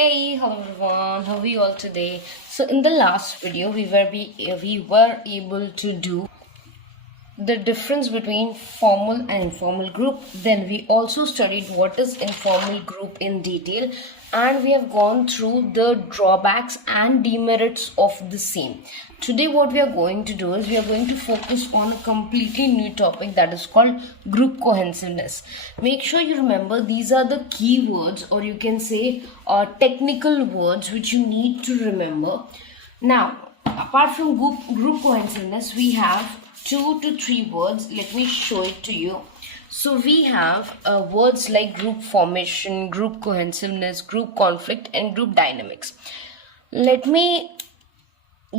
Hey, hello everyone. How are you all today? So in the last video, we were able to do the difference between formal and informal group. Then we also studied what is informal group in detail, and we have gone through the drawbacks and demerits of the same. Today what we are going to do is we are going to focus on a completely new topic that is called group cohesiveness. Make sure you remember these are the key words, or you can say technical words, which you need to remember. Now, apart from group cohesiveness, we have 2 to 3 words. Let me show it to you. So we have words like group formation, group cohesiveness, group conflict, and group dynamics. Let me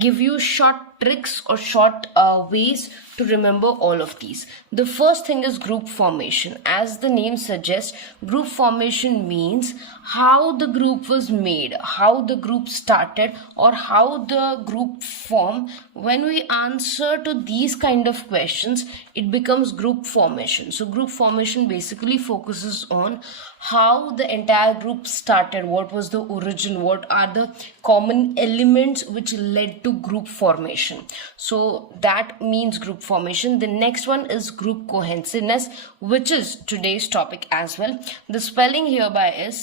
give you short tricks or short ways to remember all of these. The first thing is group formation. As the name suggests, group formation means how the group was made, how the group started, or how the group formed. When we answer to these kind of questions, it becomes group formation. So group formation basically focuses on how the entire group started, what was the origin, what are the common elements which led to group formation. So that means group formation. The next one is group cohesiveness, which is today's topic as well. The spelling hereby is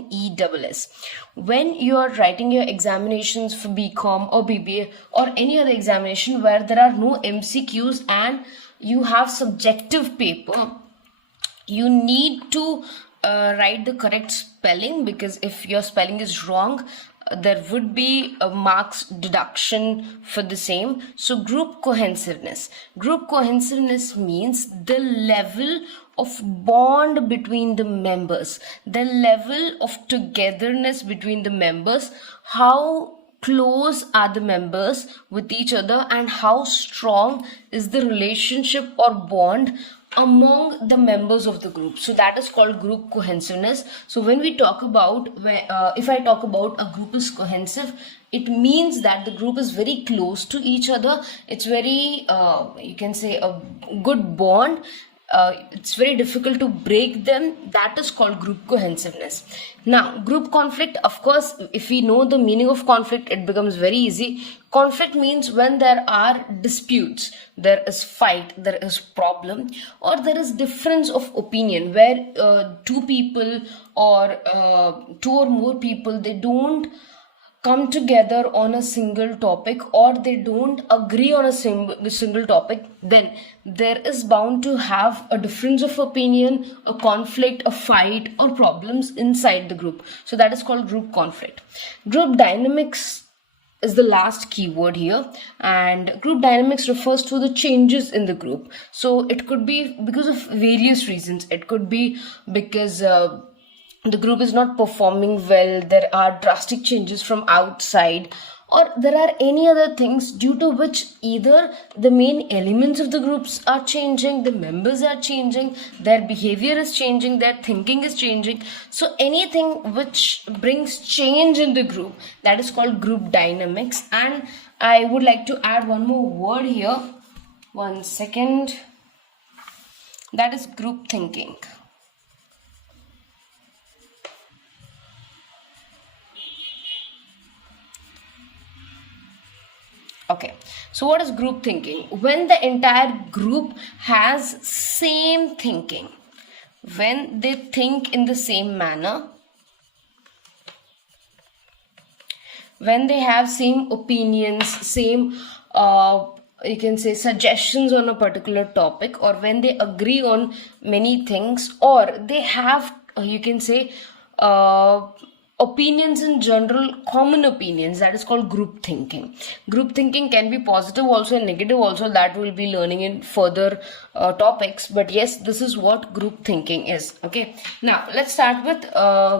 Cohensivenness. When you are writing your examinations for BCom or BBA or any other examination where there are no MCQs and you have subjective paper, you need to write the correct spelling, because if your spelling is wrong, there would be a marks deduction for the same. So group cohesiveness means the level of bond between the members, the level of togetherness between the members, how close are the members with each other, and how strong is the relationship or bond among the members of the group. So that is called group cohesiveness. So when we talk about if I talk about a group is cohesive, it means that the group is very close to each other. It's very you can say a good bond. It's very difficult to break them. That is called group cohesiveness. Now, group conflict, of course, if we know the meaning of conflict, it becomes very easy. Conflict means when there are disputes, there is fight, there is problem, or there is difference of opinion where two people or two or more people, they don't come together on a single topic, or they don't agree on a single topic. Then there is bound to have a difference of opinion, a conflict, a fight, or problems inside the group. So that is called group conflict. Group dynamics is the last keyword here, and group dynamics refers to the changes in the group. So it could be because of various reasons. It could be because the group is not performing well, there are drastic changes from outside, or there are any other things due to which either the main elements of the groups are changing, the members are changing, their behavior is changing, their thinking is changing. So anything which brings change in the group, that is called group dynamics. And I would like to add one more word here. One second. That is group thinking. Okay, so what is group thinking? When the entire group has same thinking, when they think in the same manner, when they have same opinions, same you can say suggestions on a particular topic, or when they agree on many things, or they have you can say opinions in general, common opinions, that is called group thinking. Group thinking can be positive also and negative also, that we'll be learning in further topics, but yes, this is what group thinking is. Okay, now let's start with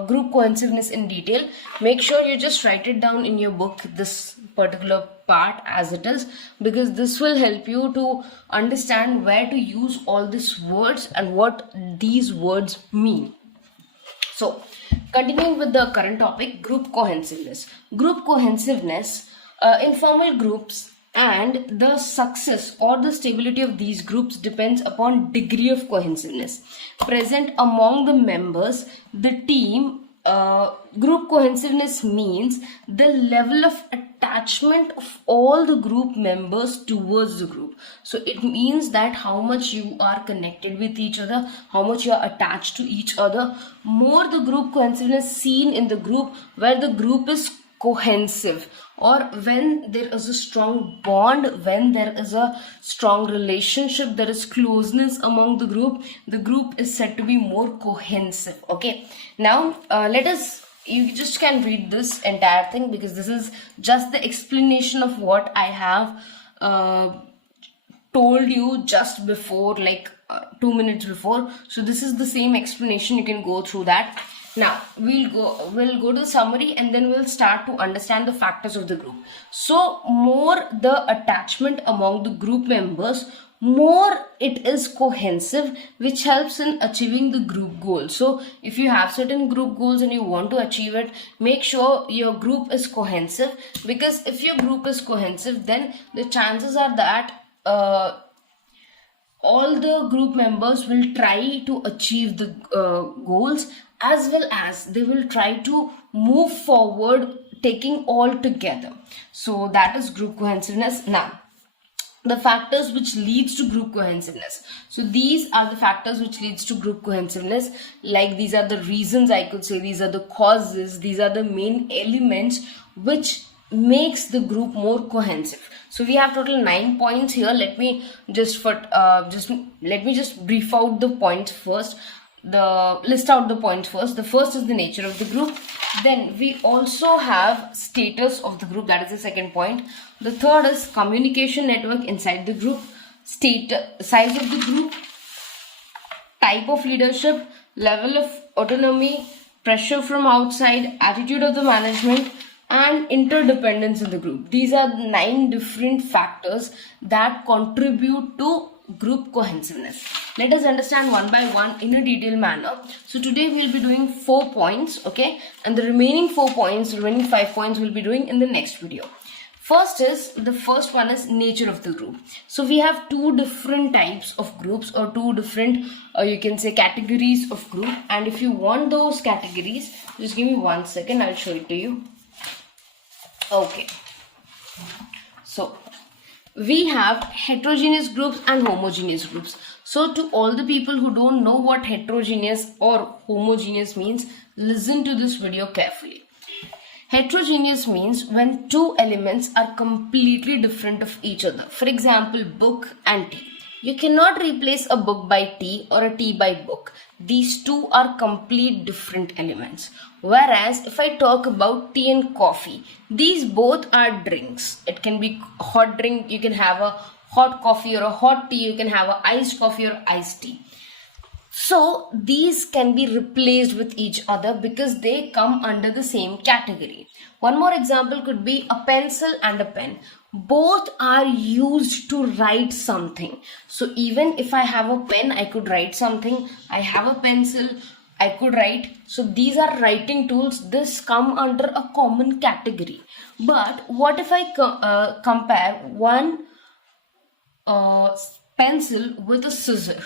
group cohesiveness in detail. Make sure you just write it down in your book, this particular part as it is, because this will help you to understand where to use all these words and what these words mean. So continuing with the current topic, group cohesiveness. Group cohesiveness, informal groups and the success or the stability of these groups depends upon degree of cohesiveness present among the members, the team. Group cohesiveness means the level of attachment of all the group members towards the group. So it means that how much you are connected with each other, how much you are attached to each other. More the group cohesiveness seen in the group where the group is cohesive, or when there is a strong bond, when there is a strong relationship, there is closeness among the group is said to be more cohesive. Okay, now you just can read this entire thing because this is just the explanation of what I have told you just before, like 2 minutes before. So this is the same explanation, you can go through that. Now we'll go to the summary and then we'll start to understand the factors of the group. So more the attachment among the group members, more it is cohesive, which helps in achieving the group goals. So if you have certain group goals and you want to achieve it, make sure your group is cohesive, because if your group is cohesive, then the chances are that all the group members will try to achieve the goals, as well as they will try to move forward taking all together. So that is group cohesiveness. Now the factors which leads to group cohesiveness. So these are the factors which leads to group cohesiveness. Like these are the reasons, I could say these are the causes, these are the main elements which makes the group more cohesive. So we have total 9 points here. Let me just brief out the points first. List out the points first. The first is the nature of the group. Then we also have status of the group, that is the second point. The third is communication network inside the group, size of the group, type of leadership, level of autonomy, pressure from outside, attitude of the management, and interdependence in the group. These are 9 different factors that contribute to group cohesiveness. Let us understand one by one in a detailed manner. So today we'll be doing 4 points, okay, and the remaining 5 points we'll be doing in the next video. The first one is nature of the group. So we have 2 different types of groups, or 2 different you can say categories of group, and if you want those categories, just give me 1 second, I'll show it to you. Okay, so we have heterogeneous groups and homogeneous groups. So to all the people who don't know what heterogeneous or homogeneous means, listen to this video carefully. Heterogeneous means when 2 elements are completely different of each other. For example, book and tea. You cannot replace a book by tea or a tea by book. These 2 are complete different elements. Whereas if I talk about tea and coffee, these both are drinks. It can be a hot drink, you can have a hot coffee, or a hot tea, you can have a iced coffee or iced tea. So these can be replaced with each other because they come under the same category. One more example could be a pencil and a pen. Both are used to write something. So even if I have a pen, I could write something. I have a pencil, I could write. So these are writing tools. This come under a common category. But what if I compare one pencil with a scissor?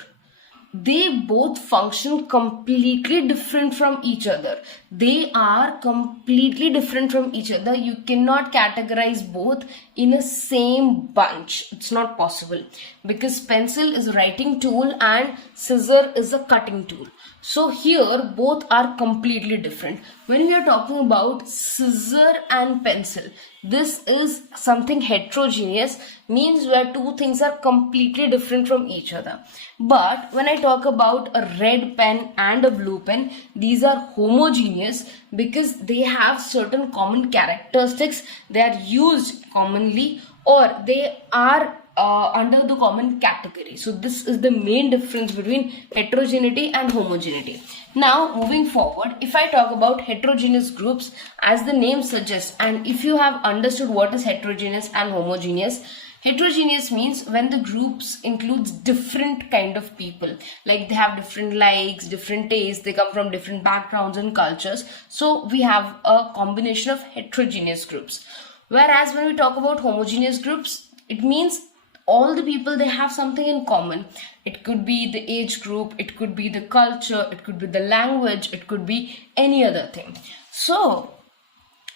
They both function completely different from each other. They are completely different from each other. You cannot categorize both in a same bunch. It's not possible, because pencil is a writing tool and scissor is a cutting tool. So here both are completely different. When we are talking about scissor and pencil, this is something heterogeneous, means where 2 things are completely different from each other. But when I talk about a red pen and a blue pen, these are homogeneous because they have certain common characteristics. They are used commonly, or they are under the common category. So this is the main difference between heterogeneity and homogeneity. Now moving forward, if I talk about heterogeneous groups, as the name suggests, and if you have understood what is heterogeneous and homogeneous, heterogeneous means when the groups includes different kind of people, like they have different likes, different tastes, they come from different backgrounds and cultures. So we have a combination of heterogeneous groups. Whereas when we talk about homogeneous groups, It means all the people, they have something in common. It could be the age group, it could be the culture, it could be the language, it could be any other thing. So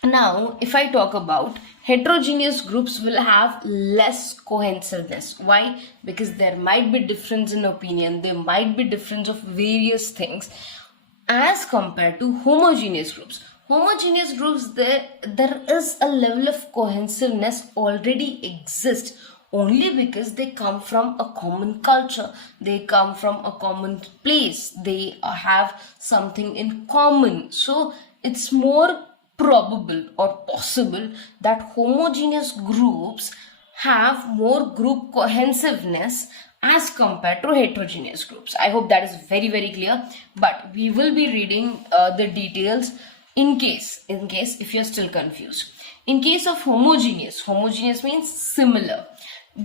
now if I talk about heterogeneous groups, will have less cohesiveness. Why? Because there might be difference in opinion, there might be difference of various things, as compared to homogeneous groups. Homogeneous groups, there is a level of cohesiveness already exists, only because they come from a common culture, they come from a common place, they have something in common. So it's more probable or possible that homogeneous groups have more group cohesiveness as compared to heterogeneous groups. I hope that is very very clear, but we will be reading the details in case if you're still confused. In case of homogeneous means similar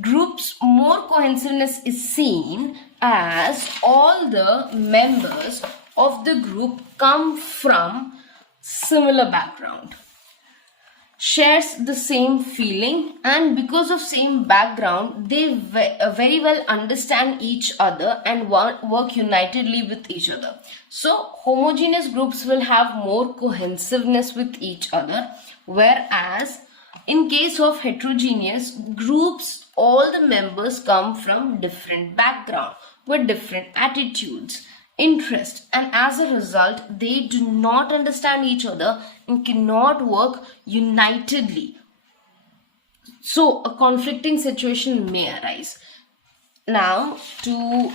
groups, more cohesiveness is seen as all the members of the group come from similar background, shares the same feeling, and because of same background they very well understand each other and work unitedly with each other. So homogeneous groups will have more cohesiveness with each other, whereas in case of heterogeneous groups, all the members come from different background with different attitudes, interest, and as a result they do not understand each other and cannot work unitedly. So a conflicting situation may arise. Now to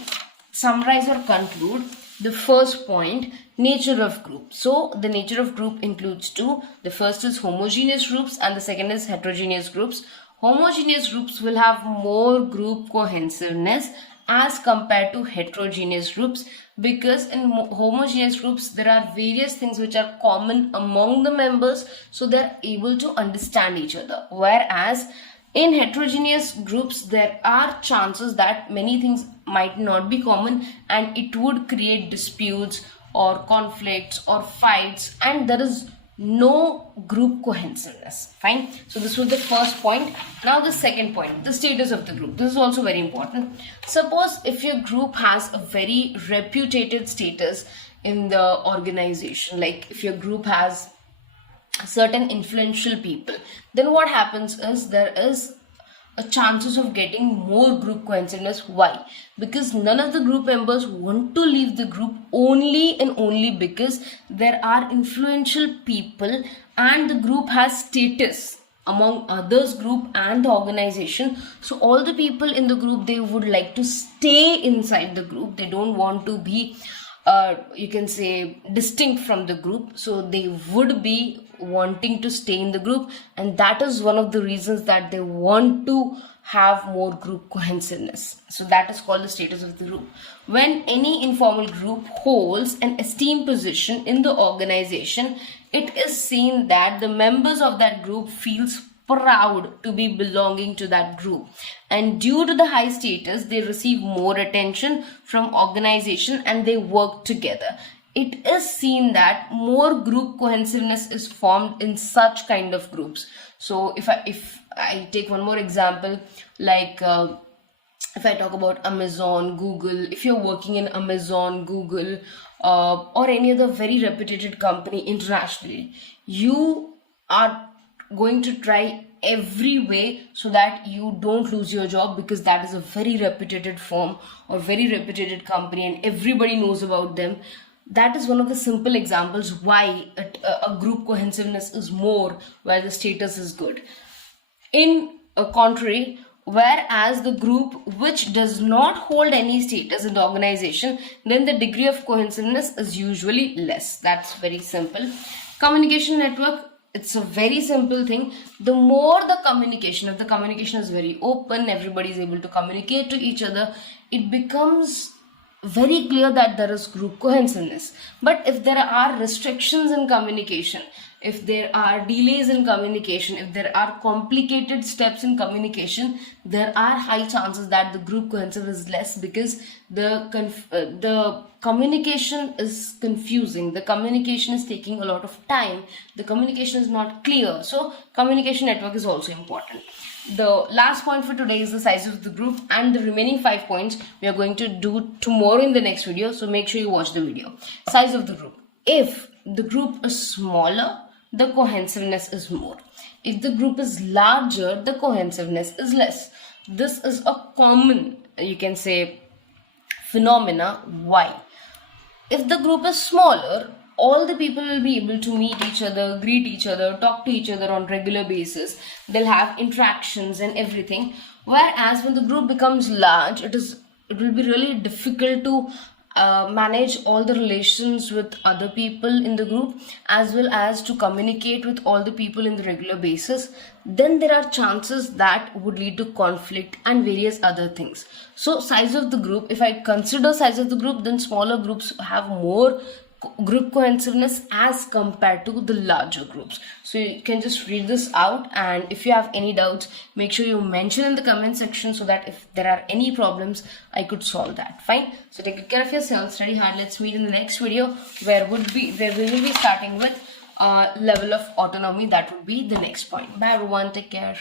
summarize or conclude the first point, nature of group. So the nature of group includes two. The first is homogeneous groups and the second is heterogeneous groups. Homogeneous groups will have more group cohesiveness as compared to heterogeneous groups, because in homogeneous groups there are various things which are common among the members, so they're able to understand each other, whereas in heterogeneous groups there are chances that many things might not be common and it would create disputes or conflicts or fights, and there is no group cohesiveness. Fine. So this was the first point. Now the second point, the status of the group. This is also very important. Suppose if your group has a very reputed status in the organization, like if your group has certain influential people, then what happens is there is a chances of getting more group cohesiveness. Why? Because none of the group members want to leave the group, only and only because there are influential people and the group has status among others group and the organization. So all the people in the group, they would like to stay inside the group. They don't want to be you can say distinct from the group, so they would be wanting to stay in the group, and that is one of the reasons that they want to have more group cohesiveness. So that is called the status of the group. When any informal group holds an esteemed position in the organization, it is seen that the members of that group feels proud to be belonging to that group, and due to the high status they receive more attention from organization and they work together. It is seen that more group cohesiveness is formed in such kind of groups. So if I take one more example, like if I talk about Amazon, Google, if you're working in Amazon, Google, or any other very reputed company internationally, you are going to try every way so that you don't lose your job, because that is a very reputed firm or very reputed company and everybody knows about them. That is one of the simple examples why a group cohesiveness is more where the status is good. In a contrary, whereas the group which does not hold any status in the organization, then the degree of cohesiveness is usually less. That's very simple. Communication network, it's a very simple thing. The more the communication, if the communication is very open, everybody is able to communicate to each other, it becomes very clear that there is group cohesiveness. But if there are restrictions in communication, if there are delays in communication, if there are complicated steps in communication, there are high chances that the group cohesiveness is less, because the communication is confusing, the communication is taking a lot of time, the communication is not clear. So communication network is also important. The last point for today is the size of the group, and the remaining 5 points we are going to do tomorrow in the next video, so make sure you watch the video. Size of the group: if the group is smaller, the cohesiveness is more. If the group is larger, the cohesiveness is less. This is a common, you can say, phenomena. Why? If the group is smaller, all the people will be able to meet each other, greet each other, talk to each other on regular basis. They'll have interactions and everything. Whereas when the group becomes large, it will be really difficult to manage all the relations with other people in the group, as well as to communicate with all the people in the regular basis. Then there are chances that would lead to conflict and various other things. So size of the group, if I consider size of the group, then smaller groups have more group cohesiveness as compared to the larger groups. So you can just read this out, and if you have any doubts, make sure you mention in the comment section, so that if there are any problems, I could solve that. Fine. So take good care of yourself, study hard. Let's meet in the next video, where we will be starting with level of autonomy. That would be the next point. Bye everyone, take care.